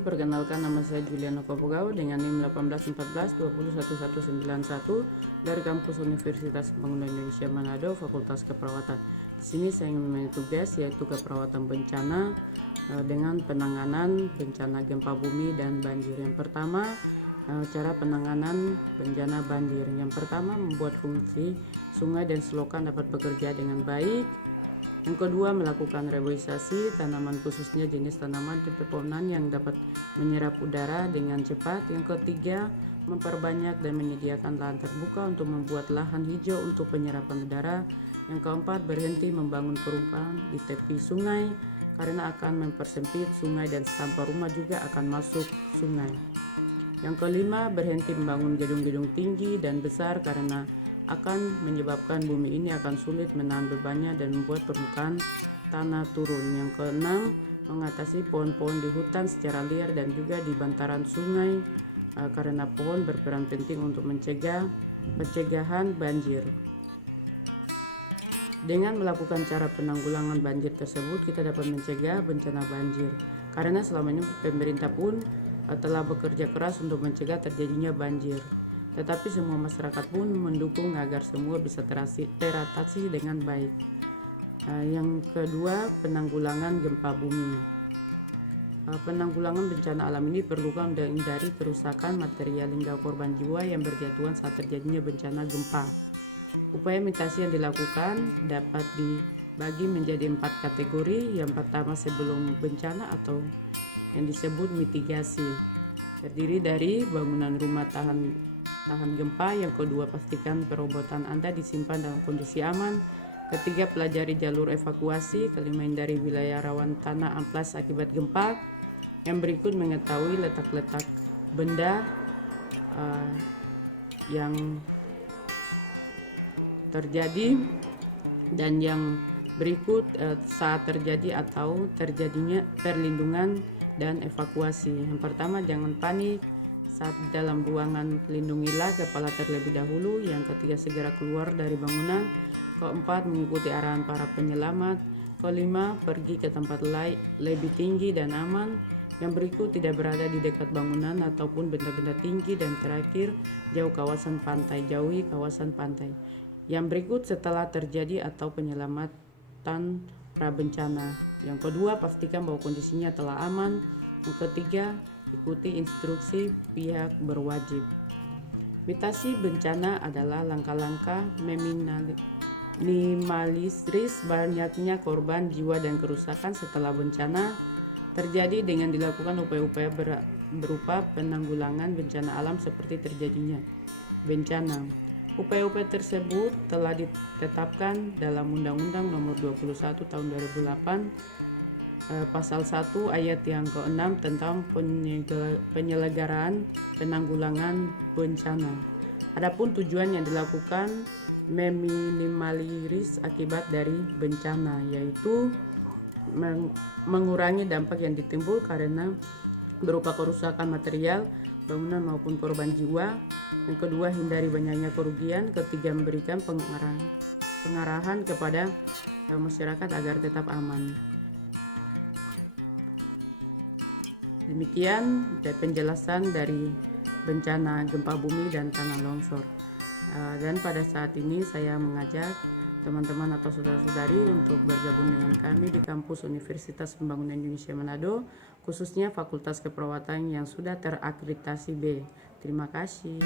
Assalamualaikum, perkenalkan nama saya Juliana Kopogao dengan NIM 1814201191 dari kampus Universitas Pembangunan Indonesia Manado, Fakultas Keperawatan. Di sini saya ingin memiliki tugas yaitu keperawatan bencana dengan penanganan bencana gempa bumi dan banjir. Yang pertama, cara penanganan bencana banjir. Yang pertama, membuat fungsi sungai dan selokan dapat bekerja dengan baik. Yang kedua, melakukan reboisasi tanaman khususnya jenis tanaman dan pepohonan yang dapat menyerap udara dengan cepat. Yang ketiga, memperbanyak dan menyediakan lahan terbuka untuk membuat lahan hijau untuk penyerapan udara. Yang keempat, berhenti membangun perumahan di tepi sungai karena akan mempersempit sungai dan sampah rumah juga akan masuk sungai. Yang kelima, berhenti membangun gedung-gedung tinggi dan besar karena akan menyebabkan bumi ini akan sulit menahan bebannya dan membuat permukaan tanah turun. Yang keenam, mengatasi pohon-pohon di hutan secara liar dan juga di bantaran sungai karena pohon berperan penting untuk pencegahan banjir. Dengan melakukan cara penanggulangan banjir tersebut, kita dapat mencegah bencana banjir. Karena selama ini pemerintah pun telah bekerja keras untuk mencegah terjadinya banjir. Tetapi semua masyarakat pun mendukung agar semua bisa teratasi dengan baik. Yang kedua, penanggulangan gempa bumi. Penanggulangan bencana alam ini perlukan untuk menghindari kerusakan material hingga korban jiwa yang berjatuhan saat terjadinya bencana gempa. Upaya mitigasi yang dilakukan dapat dibagi menjadi 4 kategori. Yang pertama, sebelum bencana atau yang disebut mitigasi, terdiri dari bangunan rumah tahan gempa. Yang kedua, pastikan perobotan Anda disimpan dalam kondisi aman. Ketiga, pelajari jalur evakuasi. Kelima, hindari wilayah rawan tanah amplas akibat gempa. Yang berikut, mengetahui letak-letak benda yang terjadi, dan yang berikut saat terjadi atau terjadinya perlindungan dan evakuasi. Yang pertama, jangan panik saat dalam ruangan, lindungilah kepala terlebih dahulu. Yang ketiga, segera keluar dari bangunan. Keempat, mengikuti arahan para penyelamat. Kelima, pergi ke tempat lebih tinggi dan aman. Yang berikut, tidak berada di dekat bangunan ataupun benda-benda tinggi. Dan terakhir, jauhi kawasan pantai. Yang berikut setelah terjadi atau penyelamatan prabencana. Yang kedua, pastikan bahwa kondisinya telah aman. Yang ketiga, ikuti instruksi pihak berwajib. Mitigasi bencana adalah langkah-langkah minimalisir banyaknya korban jiwa dan kerusakan setelah bencana terjadi dengan dilakukan upaya-upaya berupa penanggulangan bencana alam seperti terjadinya bencana. Upaya-upaya tersebut telah ditetapkan dalam Undang-Undang Nomor 21 Tahun 2008 Pasal 1 ayat yang ke-6 tentang penyelenggaraan penanggulangan bencana. Adapun tujuan yang dilakukan meminimalisir akibat dari bencana, yaitu mengurangi dampak yang ditimbul karena berupa kerusakan material, bangunan maupun korban jiwa. Yang kedua, hindari banyaknya kerugian. Ketiga, memberikan pengarahan kepada masyarakat agar tetap aman. Demikian penjelasan dari bencana gempa bumi dan tanah longsor. Dan pada saat ini saya mengajak teman-teman atau saudara-saudari untuk bergabung dengan kami di kampus Universitas Pembangunan Indonesia Manado, khususnya Fakultas Keperawatan yang sudah terakreditasi B. Terima kasih.